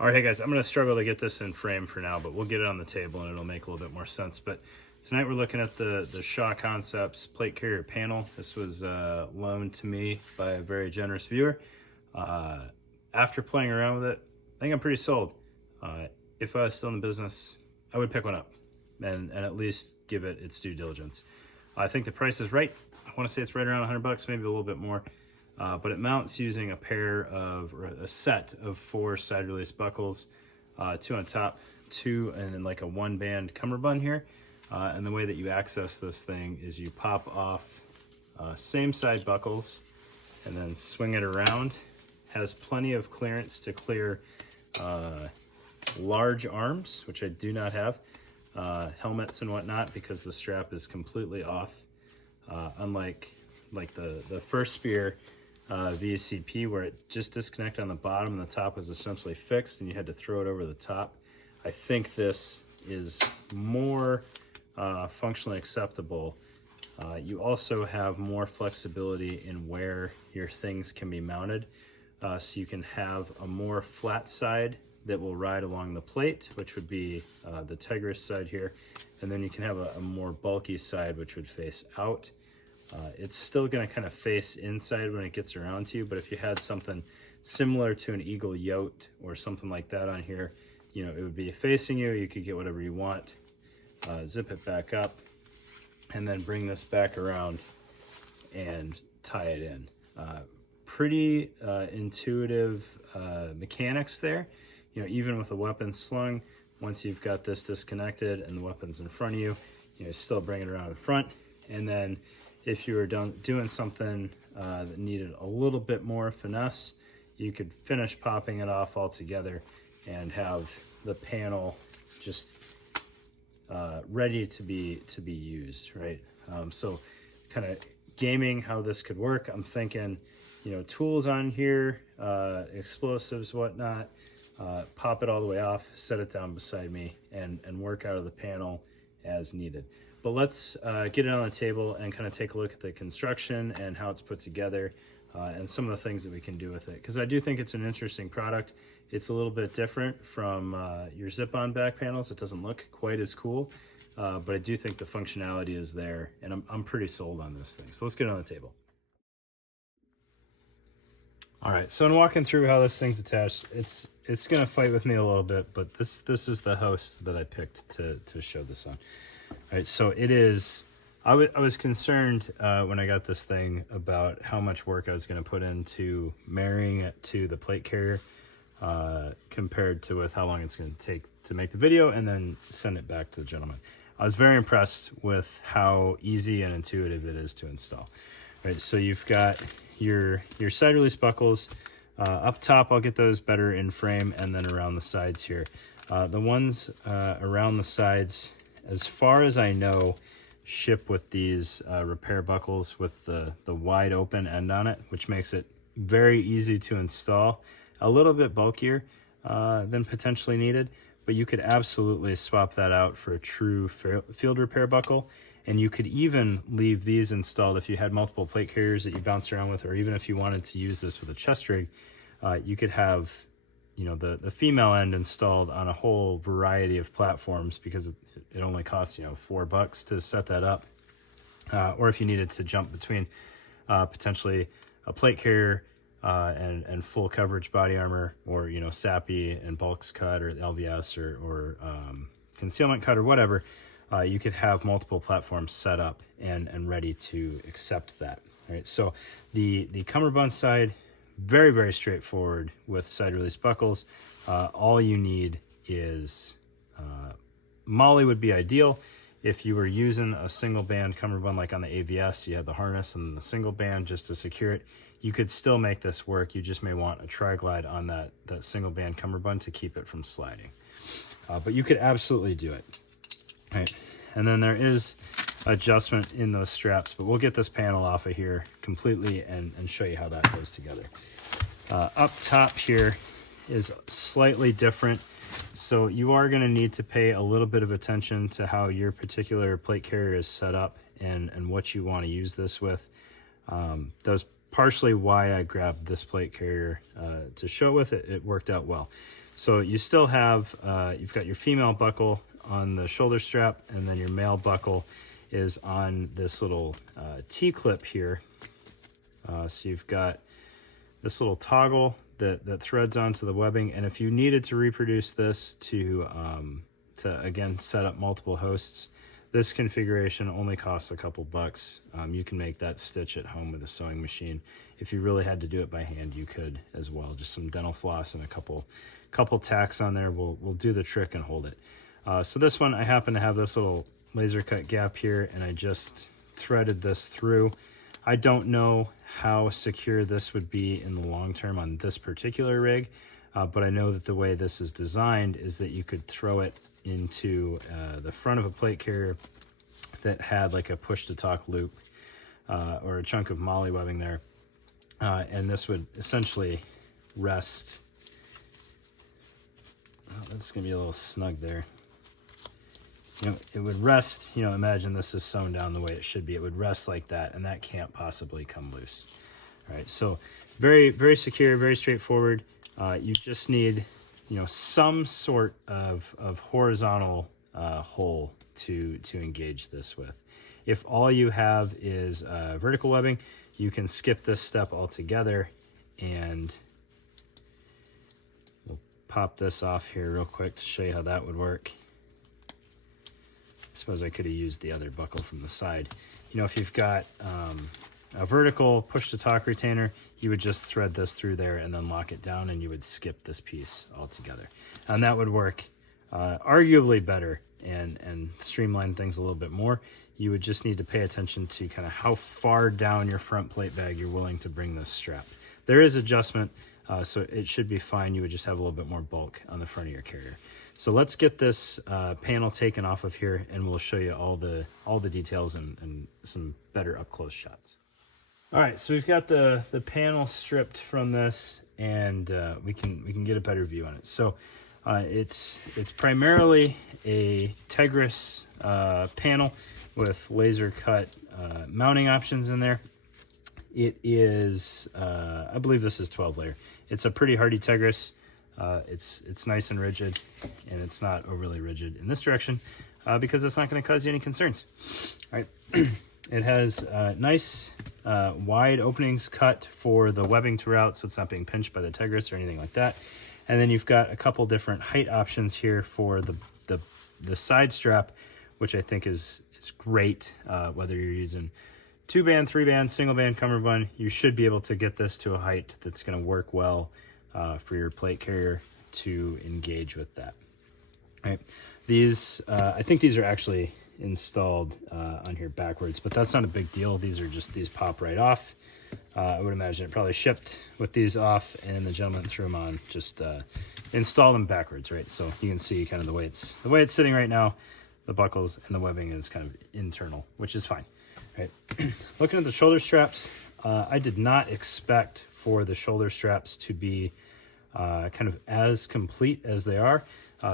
All right, hey guys, I'm going to struggle to get this in frame for now, but we'll get it on the table and it'll make a little bit more sense. But tonight we're looking at the Shaw Concepts plate carrier panel. This was loaned to me by a very generous viewer. After playing around with it, I think I'm pretty sold. If I was still in the business, I would pick one up and at least give it its due diligence. I think the price is right. I want to say it's right around $100, maybe a little bit more. But it mounts using a set of 4 side release buckles, 2 on top, 2 and then like a 1-band cummerbund here. And the way that you access this thing is you pop off same side buckles and then swing it around. Has plenty of clearance to clear large arms, which I do not have, helmets and whatnot, because the strap is completely off. Unlike the first spear VCP, where it just disconnected on the bottom and the top was essentially fixed and you had to throw it over the top. I think this is more functionally acceptable. You also have more flexibility in where your things can be mounted. So you can have a more flat side that will ride along the plate, which would be the Tigris side here. And then you can have a more bulky side, which would face out. It's still going to kind of face inside when it gets around to you, but if you had something similar to an Eagle Yote or something like that on here, you know, it would be facing you. You could get whatever you want, zip it back up, and then bring this back around and tie it in. Pretty intuitive mechanics there. You know, even with the weapon slung, once you've got this disconnected and the weapon's in front of you, you know, still bring it around in front. And then if you were doing something that needed a little bit more finesse, you could finish popping it off altogether and have the panel just ready to be used, right? So kind of gaming how this could work. I'm thinking, you know, tools on here, explosives, whatnot, pop it all the way off, set it down beside me, and work out of the panel as needed. But let's get it on the table and kind of take a look at the construction and how it's put together and some of the things that we can do with it. Because I do think it's an interesting product. It's a little bit different from your zip-on back panels. It doesn't look quite as cool, but I do think the functionality is there, and I'm pretty sold on this thing. So let's get it on the table. All right, so in walking through how this thing's attached, it's gonna fight with me a little bit, but this is the host that I picked to show this on. All right, so it is, I was concerned when I got this thing about how much work I was gonna put into marrying it to the plate carrier compared to with how long it's gonna take to make the video and then send it back to the gentleman. I was very impressed with how easy and intuitive it is to install. All right, so you've got your side release buckles. Up top, I'll get those better in frame, and then around the sides here. The ones around the sides, as far as I know, ship with these repair buckles with the wide open end on it, which makes it very easy to install. A little bit bulkier than potentially needed, but you could absolutely swap that out for a true field repair buckle. And you could even leave these installed if you had multiple plate carriers that you bounced around with, or even if you wanted to use this with a chest rig, you could have, you know, the female end installed on a whole variety of platforms, because it only costs, you know, $4 to set that up. Or if you needed to jump between potentially a plate carrier and full coverage body armor, or, you know, SAPI and bulks cut, or LVS, or concealment cut, or whatever. You could have multiple platforms set up and ready to accept that. All right, so the cummerbund side, very, very straightforward with side release buckles. All you need is Molly would be ideal. If you were using a single band cummerbund like on the AVS, you had the harness and the single band just to secure it. You could still make this work. You just may want a tri-glide on that single band cummerbund to keep it from sliding. But you could absolutely do it. All right, and then there is adjustment in those straps, but we'll get this panel off of here completely and show you how that goes together. Up top here is slightly different, so you are going to need to pay a little bit of attention to how your particular plate carrier is set up and what you want to use this with. That was partially why I grabbed this plate carrier to show with it. It worked out well. So you still have, you've got your female buckle on the shoulder strap, and then your male buckle is on this little T-clip here. So you've got this little toggle that threads onto the webbing, and if you needed to reproduce this to again set up multiple hosts, this configuration only costs a couple bucks. You can make that stitch at home with a sewing machine. If you really had to do it by hand, you could as well. Just some dental floss and a couple tacks on there will do the trick and hold it. So this one, I happen to have this little laser cut gap here, and I just threaded this through. I don't know how secure this would be in the long term on this particular rig, but I know that the way this is designed is that you could throw it into the front of a plate carrier that had like a push-to-talk loop or a chunk of MOLLE webbing there, and this would essentially rest. Oh, that's gonna be a little snug there. It would rest, imagine this is sewn down the way it should be. It would rest like that, and that can't possibly come loose. All right, so very, very secure, very straightforward. You just need, some sort of horizontal hole to engage this with. If all you have is vertical webbing, you can skip this step altogether, and we'll pop this off here real quick to show you how that would work. I suppose I could have used the other buckle from the side. If you've got a vertical push-to-talk retainer, you would just thread this through there and then lock it down, and you would skip this piece altogether. And that would work arguably better and streamline things a little bit more. You would just need to pay attention to kind of how far down your front plate bag you're willing to bring this strap. There is adjustment, so it should be fine. You would just have a little bit more bulk on the front of your carrier. So let's get this panel taken off of here, and we'll show you all the details and some better up-close shots. All right, so we've got the panel stripped from this, and we can get a better view on it. So it's primarily a Tegris panel with laser cut mounting options in there. It is, I believe this is 12 layer. It's a pretty hardy Tegris. It's nice and rigid, and it's not overly rigid in this direction because it's not going to cause you any concerns. All right, it has nice wide openings cut for the webbing to route, so it's not being pinched by the Tegris or anything like that. And then you've got a couple different height options here for the side strap, which I think is great. Whether you're using 2-band, 3-band, single-band cummerbund, you should be able to get this to a height that's going to work well for your plate carrier to engage with that. All right, these I think these are actually installed on here backwards, but that's not a big deal. These pop right off. I would imagine it probably shipped with these off, and the gentleman threw them on. Just install them backwards, right? So you can see kind of the way it's sitting right now. The buckles and the webbing is kind of internal, which is fine. All right, looking at the shoulder straps, I did not expect for the shoulder straps to be kind of as complete as they are.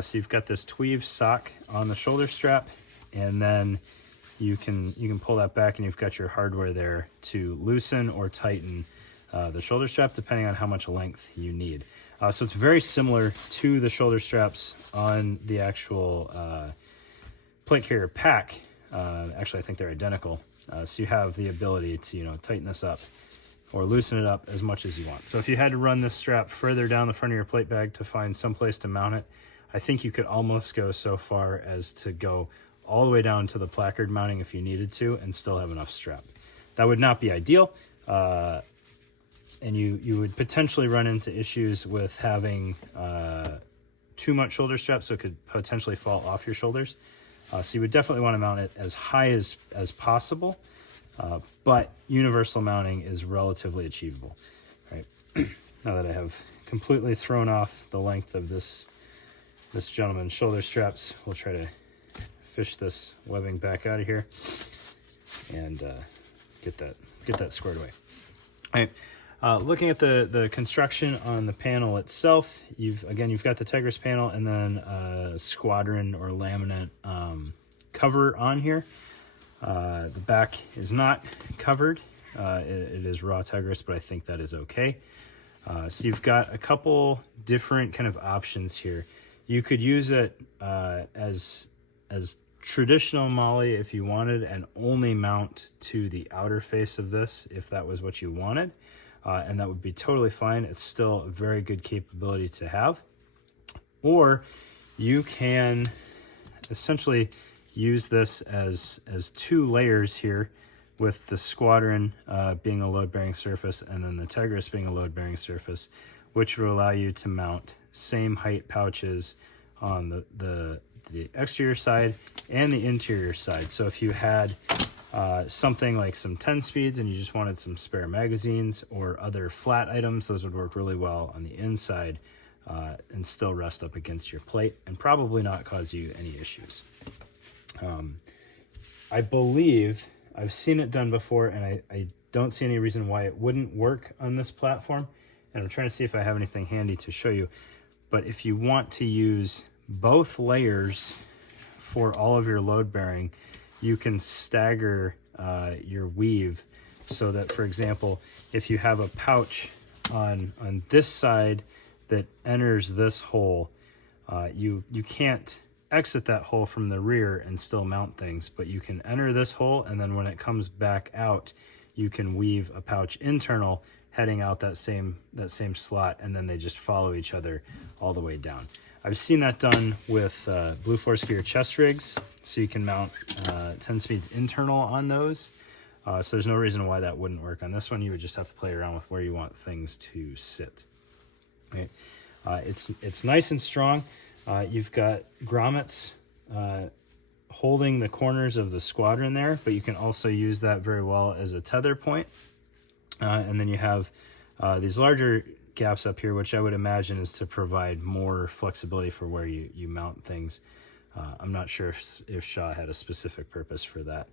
So you've got this tweave sock on the shoulder strap, and then you can pull that back, and you've got your hardware there to loosen or tighten the shoulder strap depending on how much length you need. So it's very similar to the shoulder straps on the actual plate carrier pack. Actually, I think they're identical. So you have the ability to tighten this up or loosen it up as much as you want. So if you had to run this strap further down the front of your plate bag to find some place to mount it, I think you could almost go so far as to go all the way down to the placard mounting if you needed to and still have enough strap. That would not be ideal, and you would potentially run into issues with having too much shoulder strap, so it could potentially fall off your shoulders. So you would definitely want to mount it as high as possible, but universal mounting is relatively achievable. Right? Now that I have completely thrown off the length of this gentleman's shoulder straps, we'll try to fish this webbing back out of here and get that squared away. All right. Looking at the construction on the panel itself, you've got the Tegris panel and then a squadron or laminate cover on here. The back is not covered. It is raw Tegris, but I think that is okay. So you've got a couple different kind of options here. You could use it as traditional MOLLE if you wanted, and only mount to the outer face of this if that was what you wanted, and that would be totally fine. It's still a very good capability to have. Or you can essentially use this as 2 layers here, with the Squadron being a load-bearing surface and then the Tegris being a load-bearing surface, which will allow you to mount same height pouches on the exterior side and the interior side. So if you had something like some 10 speeds and you just wanted some spare magazines or other flat items, those would work really well on the inside and still rest up against your plate and probably not cause you any issues. I believe I've seen it done before, and I don't see any reason why it wouldn't work on this platform. And I'm trying to see if I have anything handy to show you. But if you want to use both layers for all of your load bearing, you can stagger your weave so that, for example, if you have a pouch on this side that enters this hole, you can't exit that hole from the rear and still mount things, but you can enter this hole, and then when it comes back out, you can weave a pouch internal heading out that same slot, and then they just follow each other all the way down. I've seen that done with Blue Force Gear chest rigs, so you can mount 10 speeds internal on those. So there's no reason why that wouldn't work on this one. You would just have to play around with where you want things to sit. Okay. It's nice and strong. You've got grommets holding the corners of the Squadron there, but you can also use that very well as a tether point. And then you have these larger gaps up here, which I would imagine is to provide more flexibility for where you mount things. I'm not sure if Shaw had a specific purpose for that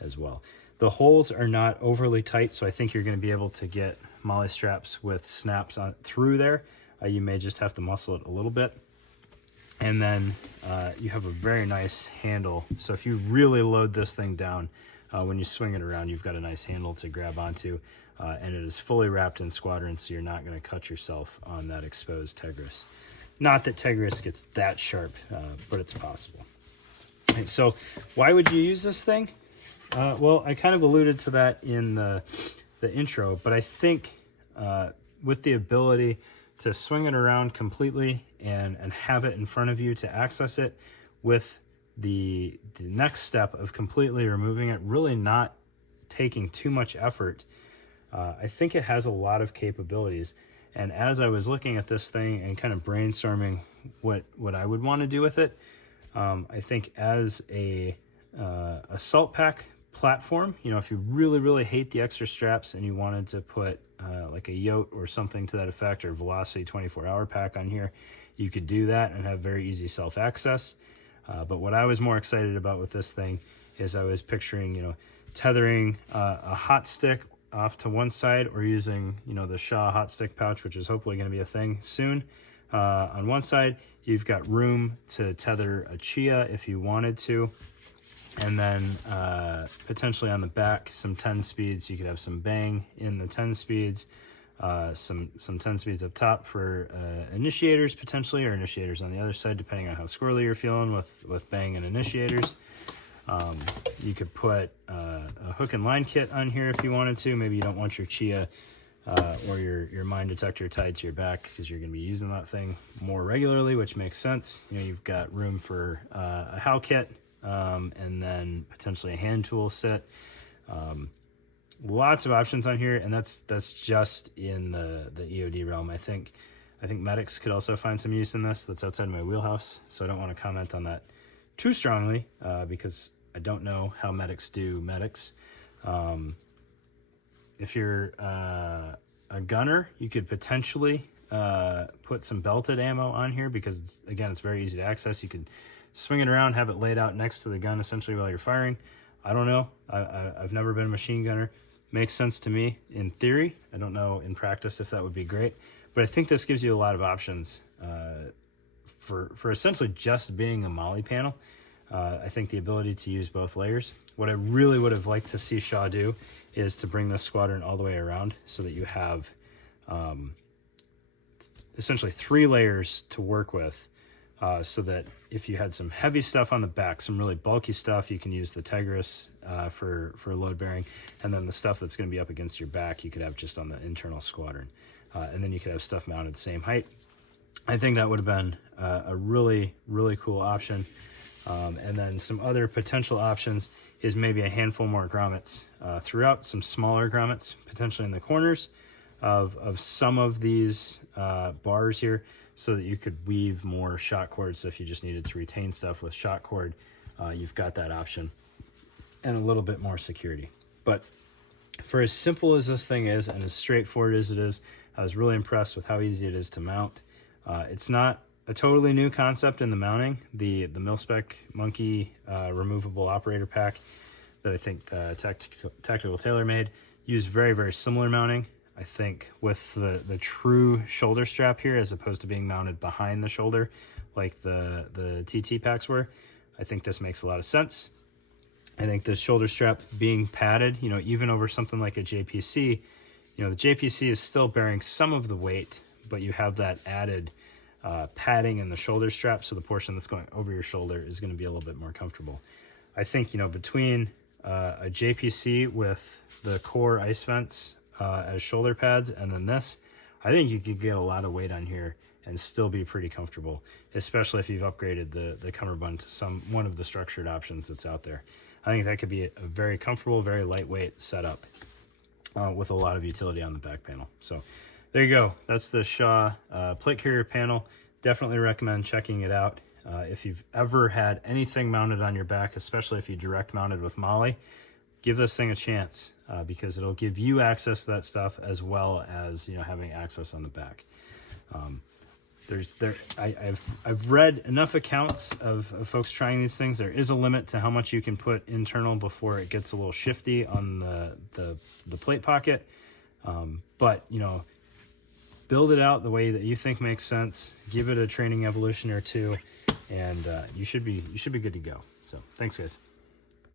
as well. The holes are not overly tight, so I think you're going to be able to get MOLLE straps with snaps on through there. You may just have to muscle it a little bit. And then you have a very nice handle. So if you really load this thing down, when you swing it around, you've got a nice handle to grab onto. And it is fully wrapped in Squadron, so you're not going to cut yourself on that exposed Tegris. Not that Tegris gets that sharp, but it's possible. Okay, so why would you use this thing? Well, I kind of alluded to that in the intro, but I think with the ability to swing it around completely and have it in front of you to access it, with the next step of completely removing it, really not taking too much effort, I think it has a lot of capabilities. And as I was looking at this thing and kind of brainstorming what I would want to do with it, I think as a assault pack platform, you know, if you really hate the extra straps and you wanted to put like a Yote or something to that effect, or Velocity 24-hour pack on here, you could do that and have very easy self-access. But what I was more excited about with this thing is I was picturing, you know, tethering a hot stick off to one side, or using, you know, the Shaw hot stick pouch, which is hopefully going to be a thing soon. On one side, you've got room to tether a Chia if you wanted to. And then potentially on the back, some 10 speeds. You could have some bang in the 10 speeds, some 10 speeds up top for initiators potentially, or initiators on the other side, depending on how squirrely you're feeling with bang and initiators. You could put a hook and line kit on here if you wanted to. Maybe you don't want your Chia or your mine detector tied to your back because you're going to be using that thing more regularly, which makes sense. You know, you've got room for a HAL kit. And then potentially a hand tool set. Lots of options on here, and that's just in the EOD realm. I think medics could also find some use in this. That's outside my wheelhouse, so I don't want to comment on that too strongly because I don't know how medics do medics. If you're a gunner, you could potentially put some belted ammo on here because, again, it's very easy to access. You could swing it around, have it laid out next to the gun essentially while you're firing. I don't know. I've never been a machine gunner. Makes sense to me in theory. I don't know in practice if that would be great, but I think this gives you a lot of options for essentially just being a MOLLE panel. I think the ability to use both layers. What I really would have liked to see Shaw do is to bring this Squadron all the way around so that you have essentially 3 layers to work with, so that if you had some heavy stuff on the back, some really bulky stuff, you can use the Tigris for load bearing, and then the stuff that's going to be up against your back you could have just on the internal squadron, and then you could have stuff mounted the same height. I think that would have been a really, really cool option. And then some other potential options is maybe a handful more grommets throughout, some smaller grommets potentially in the corners of some of these bars here, so that you could weave more shot cord. So if you just needed to retain stuff with shot cord, you've got that option, and a little bit more security. But for as simple as this thing is and as straightforward as it is, I was really impressed with how easy it is to mount. It's not a totally new concept in the mounting. The mil-spec Monkey removable operator pack that I think Tactical Tailor made used very, very similar mounting. I think with the true shoulder strap here, as opposed to being mounted behind the shoulder like the TT packs were, I think this makes a lot of sense. I think this shoulder strap being padded, even over something like a JPC, the JPC is still bearing some of the weight, but you have that added padding in the shoulder strap, so the portion that's going over your shoulder is going to be a little bit more comfortable. I think, between a JPC with the core ice vents as shoulder pads, and then this, I think you could get a lot of weight on here and still be pretty comfortable, especially if you've upgraded the cummerbund to one of the structured options that's out there. I think that could be a very comfortable, very lightweight setup with a lot of utility on the back panel. So there you go. That's the Shaw plate carrier panel. Definitely recommend checking it out. If you've ever had anything mounted on your back, especially if you direct mounted with Molly, give this thing a chance, because it'll give you access to that stuff as well as having access on the back. I've read enough accounts of folks trying these things. There is a limit to how much you can put internal before it gets a little shifty on the plate pocket. But build it out the way that you think makes sense. Give it a training evolution or two, and you should be good to go. So thanks, guys.